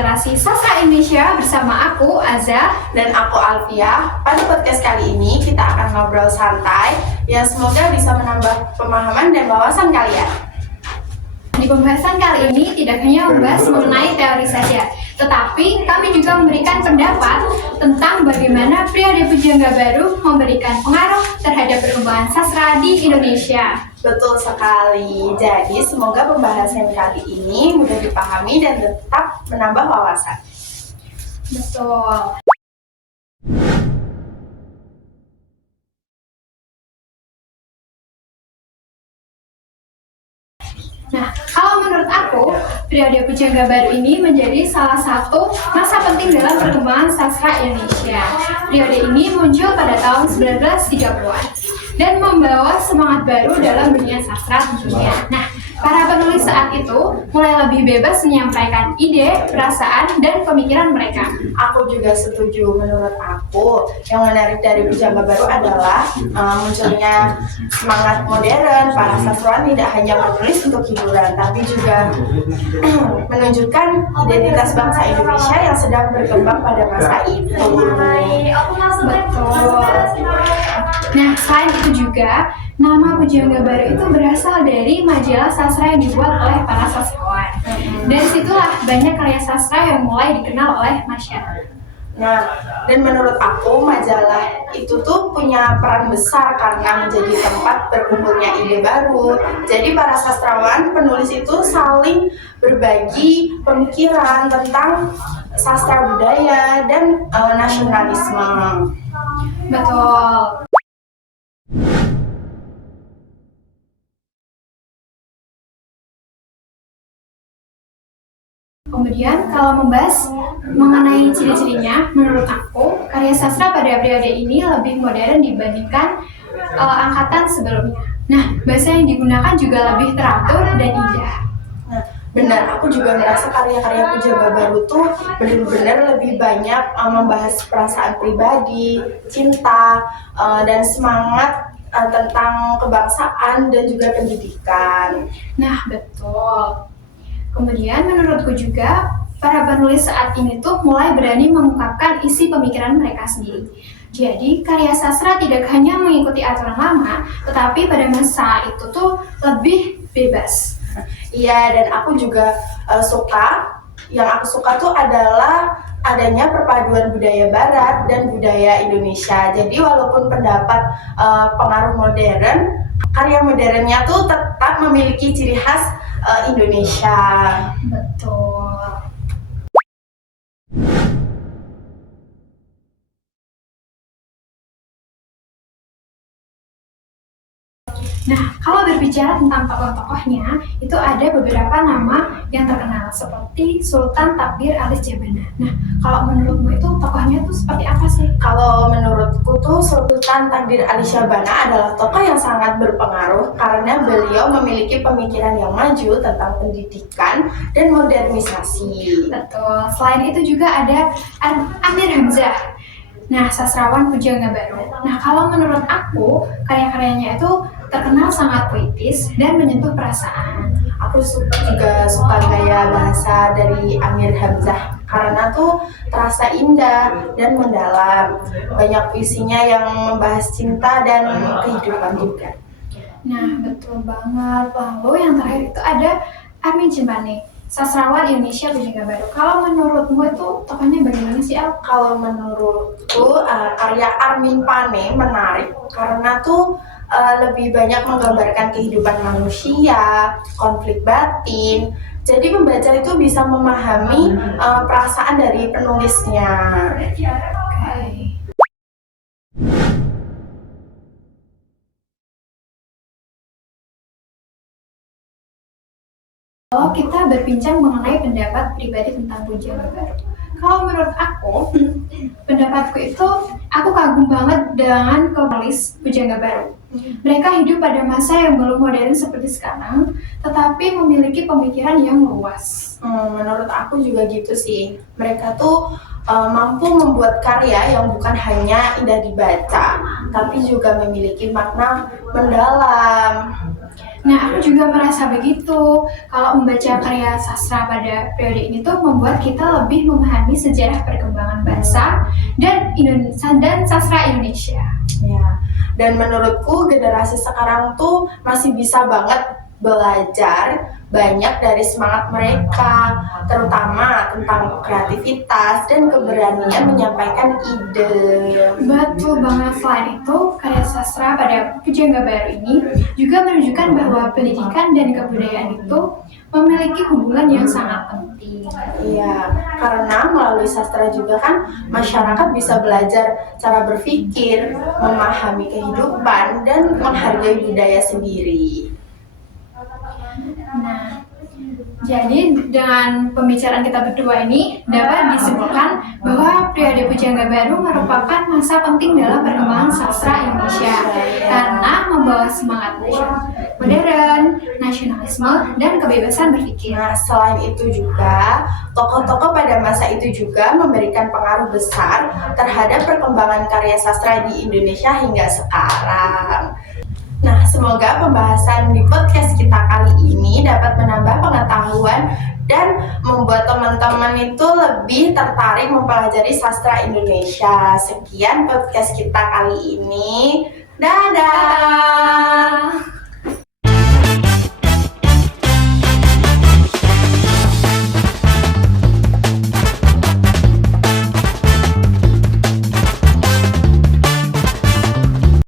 Literasi Sastra Indonesia bersama aku, Azza. Dan aku, Alfia. Pada podcast kali ini kita akan ngobrol santai yang semoga bisa menambah pemahaman dan wawasan kalian. Di pembahasan kali ini tidak hanya membahas mengenai teori saja, tetapi kami juga memberikan pendapat tentang bagaimana periode Pujangga Baru memberikan pengaruh terhadap perkembangan sastra di Indonesia. Betul sekali. Jadi semoga pembahasan kali ini mudah dipahami dan tetap menambah wawasan. Betul. Nah, kalau menurut aku, periode Pujangga Baru ini menjadi salah satu masa penting dalam perkembangan sastra Indonesia. Periode ini muncul pada tahun 1930-an dan membawa semangat baru dalam dunia sastra tentunya. Nah, para penulis saat itu mulai lebih bebas menyampaikan ide, perasaan, dan pemikiran mereka. Aku juga setuju. Menurut aku, yang menarik dari Pujangga Baru adalah munculnya semangat modern. Para sastrawan tidak hanya menulis untuk hiburan, tapi juga menunjukkan identitas bangsa Indonesia yang sedang berkembang pada masa itu. Betul. Nah, selain itu juga, nama Pujangga Baru itu berasal dari majalah sastra yang dibuat oleh para sastrawan. Dari situlah banyak karya sastra yang mulai dikenal oleh masyarakat. Nah, dan menurut aku majalah itu tuh punya peran besar karena menjadi tempat berkumpulnya ide baru. Jadi para sastrawan, penulis itu saling berbagi pemikiran tentang sastra budaya dan nasionalisme. Betul. Kemudian kalau membahas mengenai ciri-cirinya, menurut aku karya sastra pada periode ini lebih modern dibandingkan angkatan sebelumnya. Nah, bahasa yang digunakan juga lebih teratur dan indah. Nah, benar, aku juga merasa karya-karya Pujangga Baru tuh benar-benar lebih banyak membahas perasaan pribadi, cinta, dan semangat tentang kebangsaan dan juga pendidikan. Nah, betul. Kemudian menurutku juga para penulis saat ini tuh mulai berani mengungkapkan isi pemikiran mereka sendiri. Jadi karya sastra tidak hanya mengikuti aturan lama, tetapi pada masa itu tuh lebih bebas. Iya, dan aku juga yang aku suka tuh adalah adanya perpaduan budaya Barat dan budaya Indonesia. Jadi walaupun pendapat pengaruh modern, karya modernnya tuh tetap memiliki ciri khas Indonesia. Betul. Nah, kalau berbicara tentang tokoh-tokohnya, itu ada beberapa nama yang terkenal seperti Sultan Takdir Alis Jabana. Nah, kalau menurutmu itu tokohnya itu seperti apa sih? Kalau menurutku tuh Sultan Takdir Alis Jabana adalah tokoh yang sangat berpengaruh karena beliau memiliki pemikiran yang maju tentang pendidikan dan modernisasi. Betul. Selain itu juga ada Amir Hamzah. Nah, sastrawan Pujangga Baru. Nah, kalau menurut aku, karya-karyanya itu terkenal sangat puitis dan menyentuh perasaan. Aku juga suka gaya bahasa dari Amir Hamzah karena tuh terasa indah dan mendalam. Banyak puisinya yang membahas cinta dan kehidupan juga. Nah, betul banget. Lalu yang terakhir itu ada Armin Jempane, sastrawan Indonesia Pujangga Baru. Kalau menurutmu itu tokohnya bagaimana sih, Al? Kalau menurutku karya Armin Pane menarik karena tuh lebih banyak menggambarkan kehidupan manusia, konflik batin. Jadi pembaca itu bisa memahami perasaan dari penulisnya. Okay. Kalau kita berbincang mengenai pendapat pribadi tentang Pujangga Baru, kalau menurut aku, pendapatku itu aku kagum banget dengan penulis Pujangga Baru. Mereka hidup pada masa yang belum modern seperti sekarang, tetapi memiliki pemikiran yang luas. Menurut aku juga gitu sih. Mereka tuh mampu membuat karya yang bukan hanya indah dibaca, tapi juga memiliki makna mendalam. Nah, aku juga merasa begitu. Kalau membaca karya sastra pada periode ini tuh membuat kita lebih memahami sejarah perkembangan bangsa dan Indonesia dan sastra Indonesia. Ya, dan menurutku generasi sekarang tuh masih bisa banget belajar banyak dari semangat mereka, terutama tentang kreativitas dan keberanian menyampaikan ide. Betul banget. Selain itu, karya sastra pada Pujangga Baru ini juga menunjukkan bahwa pendidikan dan kebudayaan itu memiliki hubungan yang sangat penting. Iya, karena melalui sastra juga kan masyarakat bisa belajar cara berpikir, memahami kehidupan, dan menghargai budaya sendiri. Nah, jadi dengan pembicaraan kita berdua ini dapat disimpulkan bahwa periode Pujangga Baru merupakan masa penting dalam perkembangan sastra Indonesia karena membawa semangat modern, nasionalisme, dan kebebasan berpikir. Nah, selain itu juga, tokoh-tokoh pada masa itu juga memberikan pengaruh besar terhadap perkembangan karya sastra di Indonesia hingga sekarang. Nah, semoga pembahasan di podcast kita kali ini dapat menambah pengetahuan dan membuat teman-teman itu lebih tertarik mempelajari sastra Indonesia. Sekian podcast kita kali ini. Dadah!